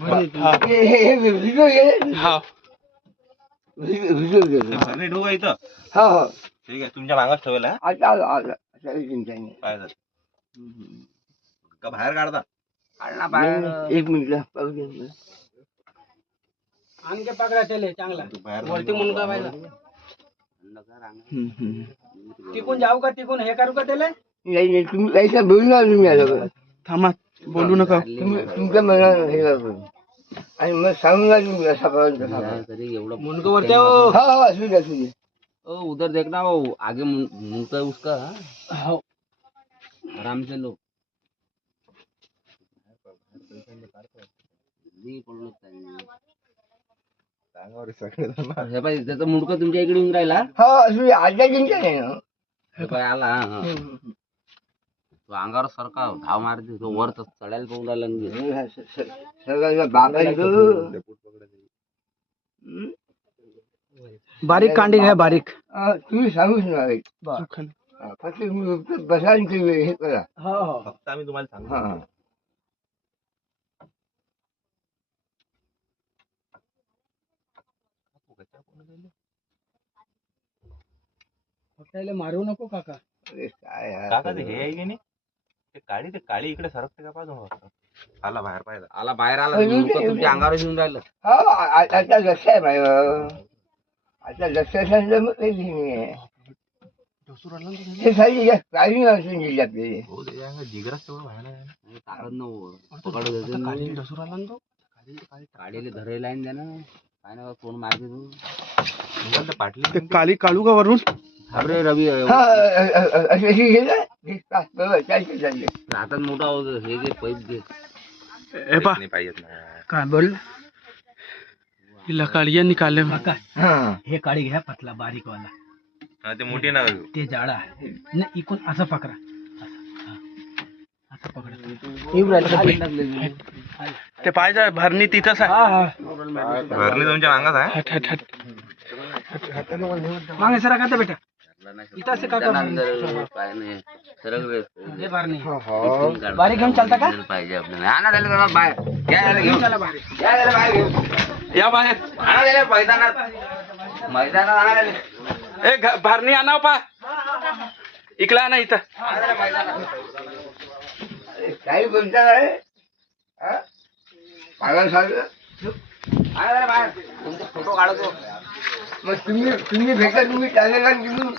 हे व्हिडिओ घे. हा व्हिडिओ घे. सगळे ठेवू का इथं? हो हो ठीक आहे, तुमच्या मागच ठेवला आता आलो आलो काही चिंता नाही. काय झालं का बाहेर काढता? एक मिनिट पाहू दे. आणखी पकडा त्याले चांगला बाहेर वरती मुलगा पाहिजे. टिकून जाऊ का टिकून हे करू का त्याले? नाही नाही तुम्ही पैसा बोलू ना तुम्ही आलो थांबा बोलू नका. तुम्ही तुमच्या मनात हे करू आणि मग सांगू ना तुम्ही असा पर्यंत मुलगा वरती हो. हा हा असू दे असू दे. उधर देखना वो आगे मुंगता है उसका. हो आराम से लो. नाही पडलो हे पाय त्याचा मुंडका तुमच्या इकडे येऊन राहिला. हो असू दे आजच्या चिंता नाही ना. हे पाय आला तो अंगावर सारखा धाव मारते तो वर चढायला पाहून राहिला. सगळ्या बाबा बारीक कांडी आहे बारीक. तुम्ही सांगूच ना फक्त बसायला हे करा. हो हो फक्त आम्ही तुम्हाला सांगतो. हा त्याला मारू नको काका. अरे काय यार. काका ते हे आहे की नाही ते काळी इकडे सरकते का पाहतो आला बाहेर पाहिजे. आला बाहेर आला मुंडका तुमच्या अंगावर येऊन राहिलं. हो आता लक्ष आहे माझ आता लक्ष असल्यानंतर मग काही नाही आहे. हे सारी काळी असून गेली आपली. हो त्याच्या जिगराच तेवढं व्हायला आहे. ताकद न पकड काढीले धरायला आहे ना काय ना कोण मारते तू पाटली काली काढू का वरून? अरे रवी हा अशी गेलं चालते चालते. हातात मोठा होतो हे घे पैप घे. हे पा नाही पाहिजेत ना. काय बोल हिला काळिया निकाले. हा हे काळी घ्या पतला बारीक वाला. हा, ते मोठी ना ते जाडा आहे ना इकून असं पकडा. असं पकडा ते पाहिजे भरणी तिथंच आहे. भरली तुमच्या अंगात आहे. हट हट हट मागे सरा का बेटा इथं असे काका काय नाही सरळ हे भरणी हो बारीक घेऊन चालता का? पाहिजे आपल्याला. आणा त्याला बाहेर घ्या त्याला घेऊन चला बारीक घ्या त्याला बाहेर घेऊन या बाहेर. आणा त्याला मैदानात आणा त्याला. ए भरणी आणाव पा इकला ना इथं. आणा त्याला मैदानात. काही बोलता काय पागल सारखं. आणा त्याला बाहेर तुमचे फोटो काढतो. मग तुम्ही भेटा तुम्ही टाळेला तुम्ही